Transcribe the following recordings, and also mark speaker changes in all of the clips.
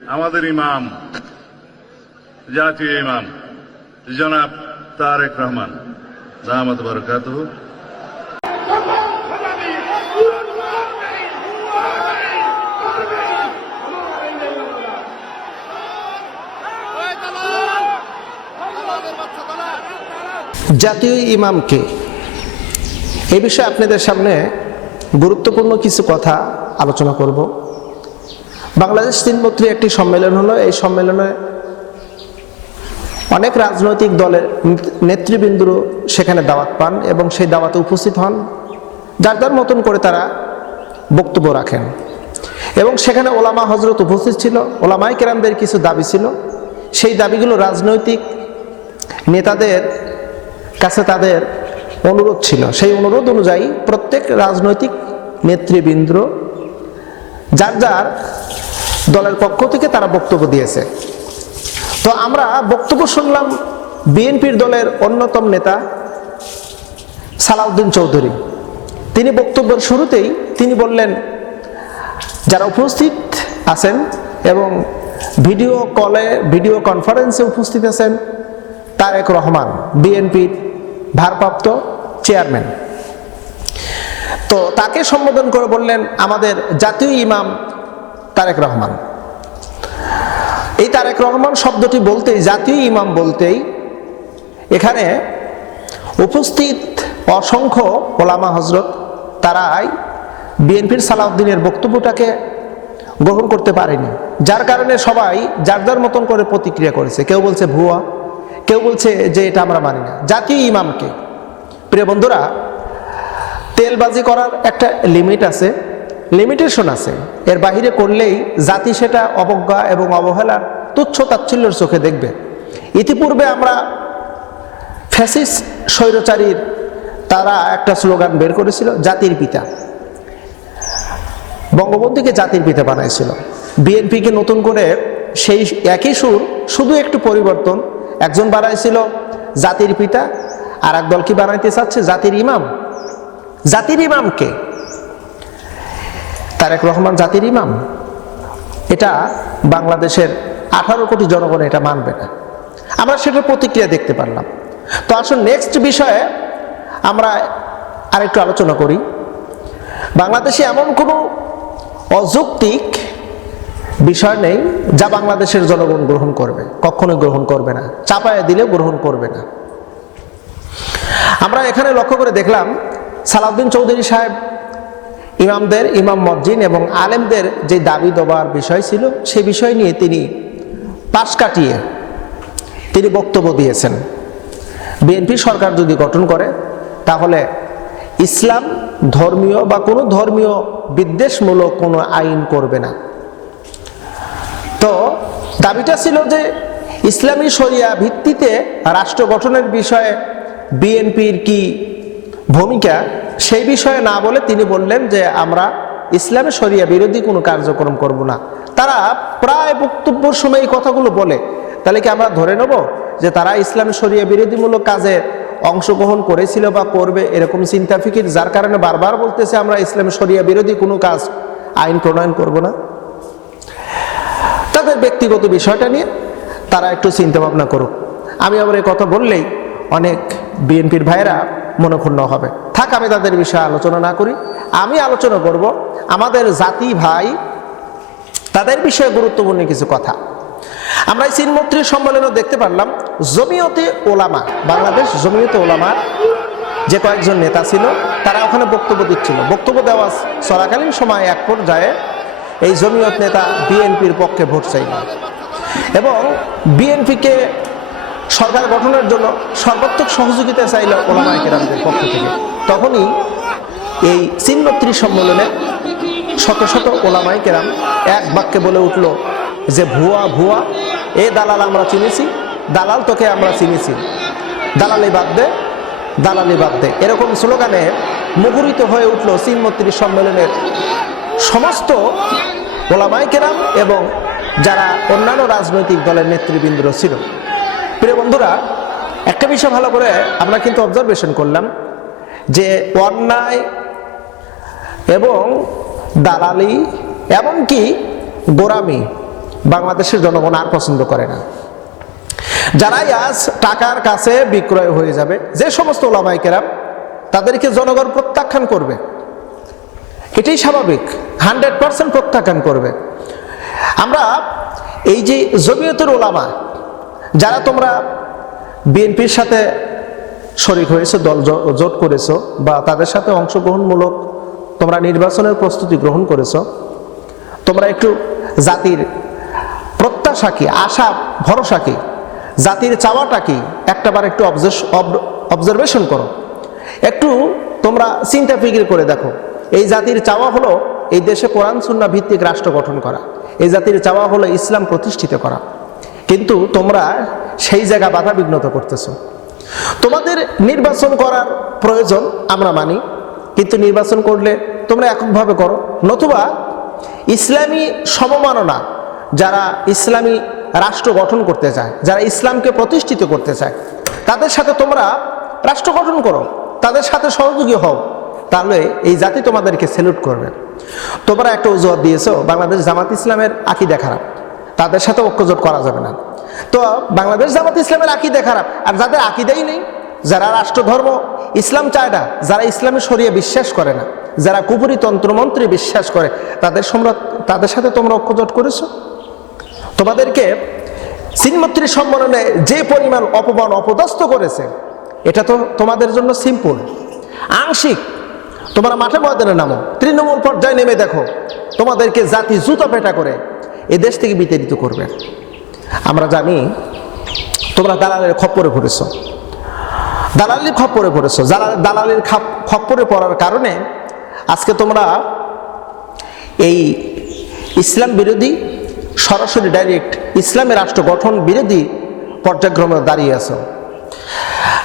Speaker 1: আমাদের ইমাম, জাতীয় ইমাম, জনাব তারেক রহমান। দামাত বরকাত
Speaker 2: জাতীয় ইমামকে এ বিষয়ে আপনাদের সামনে গুরুত্বপূর্ণ কিছু কথা আলোচনা করব। বাংলাদেশ তিনমন্ত্রী একটি সম্মেলন হলো। এই সম্মেলনে অনেক রাজনৈতিক দলের নেতৃবৃন্দুরও সেখানে দাওয়াত পান এবং সেই দাওয়াতে উপস্থিত হন, যার যার মতন করে তারা বক্তব্য রাখেন। এবং সেখানে ওলামা হজরত উপস্থিত ছিল ওলামাই কেরামদের কিছু দাবি ছিল। সেই দাবিগুলো রাজনৈতিক নেতাদের কাছে তাদের অনুরোধ ছিল। সেই অনুরোধ অনুযায়ী প্রত্যেক রাজনৈতিক নেতৃবৃন্দ, যার যার দলের পক্ষ থেকে তারা বক্তব্য দিয়েছে। তো আমরা বক্তব্য শুনলাম বিএনপির দলের অন্যতম নেতা সালাউদ্দিন চৌধুরী। তিনি বক্তব্যের শুরুতেই তিনি বললেন, যারা উপস্থিত আছেন এবং ভিডিও কলে, ভিডিও কনফারেন্সে উপস্থিত আছেন, তারেক রহমান, বিএনপির ভারপ্রাপ্ত চেয়ারম্যান। তো তাকে সম্বোধন করে বললেন, আমাদের জাতীয় ইমাম তারেক রহমান। এই তারেক রহমান শব্দটি বলতেই, জাতীয় ইমাম বলতেই এখানে উপস্থিত অসংখ্য ওলামা হজরত তারাই বিএনপির সালাউদ্দিনের বক্তব্যটাকে গ্রহণ করতে পারেনি। যার কারণে সবাই যার যার মতন করে প্রতিক্রিয়া করেছে। কেউ বলছে ভুয়া, কেউ বলছে যে এটা আমরা মানি না। জাতীয় ইমামকে, প্রিয় বন্ধুরা, তেলবাজি করার একটা লিমিট আছে। লিমিটেশন আছে। এর বাহিরে করলেই জাতি সেটা অবজ্ঞা এবং অবহেলার তুচ্ছ তাচ্ছিল্যের চোখে দেখবে। ইতিপূর্বে আমরা ফ্যাসিস স্বৈরচারীর তারা একটা স্লোগান বের করেছিল, জাতির পিতা। বঙ্গবন্ধুকে জাতির পিতা বানাইছিল। বিএনপিকে নতুন করে সেই একই সুর, শুধু একটু পরিবর্তন, একজন বানাইছিল জাতির পিতা আর এক দল কি বানাইতে চাচ্ছে? জাতির ইমাম। জাতির ইমামকে। তারেক রহমান জাতির ইমাম। এটা বাংলাদেশের আঠারো কোটি জনগণ এটা মানবে না। আমরা সেটার প্রতিক্রিয়া দেখতে পারলাম। তো আসুন নেক্সট বিষয়ে আমরা আরেকটু আলোচনা করি। বাংলাদেশে এমন কোনো অযৌক্তিক বিষয় নেই যা বাংলাদেশের জনগণ গ্রহণ করবে। কখনোই গ্রহণ করবে না। চাপায় দিলে গ্রহণ করবে না। আমরা এখানে লক্ষ্য করে দেখলাম সালাউদ্দিন চৌধুরী সাহেব ইমামদের, ইমাম মজ্জিন এবং আলেমদের যে দাবি দেওয়ার বিষয় ছিল, সে বিষয় নিয়ে তিনি পাশ কাটিয়ে তিনি বক্তব্য দিয়েছেন। বিএনপি সরকার যদি গঠন করে, তাহলে ইসলাম ধর্মীয় বা কোনো ধর্মীয় বিদ্বেষমূলক কোনো আইন করবে না। তো দাবিটা ছিল যে ইসলামী শরিয়া ভিত্তিতে রাষ্ট্র গঠনের বিষয়ে বিএনপির কি ভূমিকা সেই বিষয়ে না বলে তিনি বললেন যে আমরা ইসলামী শরিয়া বিরোধী কোনো কার্যক্রম করব না। তারা প্রায় বক্তব্যর সময় এই কথাগুলো বলে। তাহলে কি আমরা ধরে নেব যে তারা ইসলামী শরিয়া বিরোধীমূলক কাজে অংশগ্রহণ করেছিল বা করবে এরকম চিন্তা ফিকির যার কারণে বারবার বলতেছে আমরা ইসলামী শরিয়া বিরোধী কোনো কাজ আইন প্রণয়ন করব না। তাদের ব্যক্তিগত বিষয়টা নিয়ে তারা একটু চিন্তা ভাবনা করুক। আমি আবার এই কথা বললেই অনেক বিএনপির ভাইরা মনক্ষুণ্ণ হবে। থাক, আমি তাদের বিষয়ে আলোচনা না করি। আমি আলোচনা করব আমাদের জাতি ভাই, তাদের বিষয়ে গুরুত্বপূর্ণ কিছু কথা। আমরা এই চিনমন্ত্রী সম্মেলনে দেখতে পারলাম, জমিয়তে ওলামা, বাংলাদেশ জমিয়তে ওলামার যে কয়েকজন নেতা ছিল, তারা ওখানে বক্তব্য দিচ্ছিল। বক্তব্য দেওয়া চলাকালীন সময় এক পর্যায়ে এই জমিয়ত নেতা বিএনপির পক্ষে ভোট চাইল। এবং বিএনপিকে সরকার গঠনের জন্য সর্বাত্মক সহযোগিতা চাইল ওলামায় কেরামদের পক্ষ থেকে। তখনই এই চিন্মত্রী সম্মেলনে শত শত ওলামাই কেরাম এক বাক্যে বলে উঠল যে, ভুয়া ভুয়া, এ দালাল আমরা চিনেছি, দালাল তোকে আমরা চিনেছি। দালালি বাদ দে, দালালি বাদ দে। এরকম স্লোগানে মুখরিত হয়ে উঠল চিনমত্রী সম্মেলনের সমস্ত ওলামাই কেরাম এবং যারা অন্যান্য রাজনৈতিক দলের নেতৃবৃন্দ ছিল। প্রিয় বন্ধুরা, একটা বিষয় ভালো করে আমরা কিন্তু অবজারভেশন করলাম যে অন্যায় এবং দালালি এমনকি গোরামি বাংলাদেশের জনগণ আর পছন্দ করে না। যারাই আজ টাকার কাছে বিক্রয় হয়ে যাবে, যে সমস্ত ওলামাই কেরাম, তাদেরকে জনগণ প্রত্যাখ্যান করবে। এটাই স্বাভাবিক, হান্ড্রেড পার্সেন্ট প্রত্যাখ্যান করবে। আমরা এই যে জমিয়তের ওলামা যারা তোমরা বিএনপির সাথে শরিক হয়েছে, দল জোট করেছ বা তাদের সাথে অংশগ্রহণমূলক তোমরা নির্বাচনের প্রস্তুতি গ্রহণ করেছ, তোমরা একটু জাতির প্রত্যাশা কি, আশা, ভরসা কি, জাতির চাওয়াটা কি একটাবার একটু অবজারভেশন করো। একটু তোমরা চিন্তা ফিকির করে দেখো, এই জাতির চাওয়া হলো এই দেশে কোরআন সুন্না ভিত্তিক রাষ্ট্র গঠন করা, এই জাতির চাওয়া হলো ইসলাম প্রতিষ্ঠিত করা। কিন্তু তোমরা সেই জায়গা বাধা বিঘ্নত করতেছো। তোমাদের নির্বাচন করার প্রয়োজন আমরা মানি, কিন্তু নির্বাচন করলে তোমরা এককভাবে করো। নতুবা ইসলামী সমমাননা যারা ইসলামী রাষ্ট্র গঠন করতে চায়, যারা ইসলামকে প্রতিষ্ঠিত করতে চায়, তাদের সাথে তোমরা রাষ্ট্র গঠন করো, তাদের সাথে সহযোগী হও, তাহলে এই জাতি তোমাদেরকে স্যালুট করবে। তোমরা একটা অজুহাত দিয়েছ, বাংলাদেশ জামাত ইসলামের আকিদা খারাপ। তাদের সাথে ঐক্যজোট করা যাবে না। তো বাংলাদেশ জামাত ইসলামের আকিদা খারাপ। আর যাদের আকিদাই নেই, যারা রাষ্ট্র ধর্ম ইসলাম চায় না, যারা ইসলামে সরিয়ে বিশ্বাস করে না, যারা কুপুরি তন্ত্রমন্ত্রে বিশ্বাস করে, তাদের সম্রাট তাদের সাথে তোমরা ঐক্যজোট করেছ? তোমাদেরকে চিনমন্ত্রী সম্মেলনে যে পরিমাণ অপমান অপদস্থ করেছে, এটা তো তোমাদের জন্য সিম্পল আংশিক। তোমরা মাঠে ময়দানে নামো, তৃণমূল পর্যায়ে নেমে দেখো। তোমাদেরকে জাতি জুতো পেটা করে এ দেশ থেকে বিতাড়িত করবে। আমরা জানি তোমরা দালালের খপ্পরে পড়েছ। দালালির খপ্পরে পড়েছ। দালাল- দালালির খাপ- খপ্পরে পড়ার কারণে আজকে তোমরা এই ইসলাম বিরোধী সরাসরি ডাইরেক্ট ইসলামের রাষ্ট্র গঠন বিরোধী পর্যায়ক্রমে দাঁড়িয়ে আছো।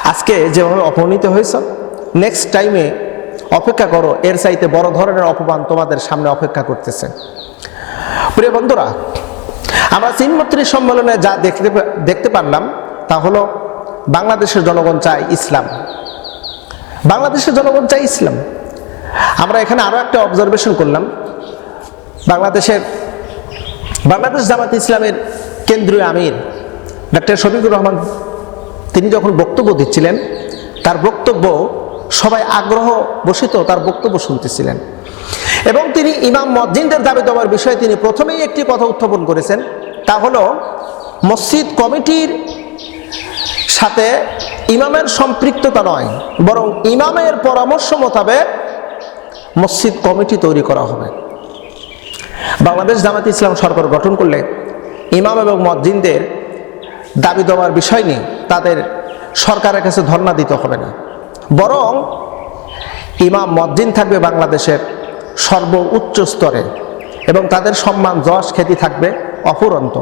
Speaker 2: আজকে যেভাবে অপমানিত হয়েছ নেক্সট টাইমে অপেক্ষা করো। এর চাইতে বড় ধরনের অপমান তোমাদের সামনে অপেক্ষা করতেছে। প্রিয় বন্ধুরা, আমরা চিনমন্ত্রী সম্মেলনে যা দেখতে দেখতে পারলাম তা হলো বাংলাদেশের জনগণ চায় ইসলাম। বাংলাদেশের জনগণ চায় ইসলাম। আমরা এখানে আরও একটা অবজারভেশন করলাম। বাংলাদেশের, বাংলাদেশ জামাত ইসলামের কেন্দ্রীয় আমির ডাক্তার শফিকুর রহমান, তিনি যখন বক্তব্য দিচ্ছিলেন, তার বক্তব্য সবাই আগ্রহ বসিত তার বক্তব্য শুনতেছিলেন। এবং তিনি ইমাম মসজিদের দাবি দেওয়ার বিষয়ে তিনি প্রথমেই একটি কথা উত্থাপন করেছেন, তা হলো মসজিদ কমিটির সাথে ইমামের সম্পৃক্ততা নয়, বরং ইমামের পরামর্শ মোতাবেক মসজিদ কমিটি তৈরি করা হবে। বাংলাদেশ জামাত ইসলাম সরকার গঠন করলে ইমাম এবং মসজিদদের দাবি দেওয়ার বিষয় নিয়ে তাদের সরকারের কাছে ধর্ণা দিতে হবে না। বরং ইমাম মসজিদ থাকবে বাংলাদেশের সর্বোচ্চ স্তরে এবং তাদের সম্মান যশ খ্যাতি থাকবে অফুরন্ত।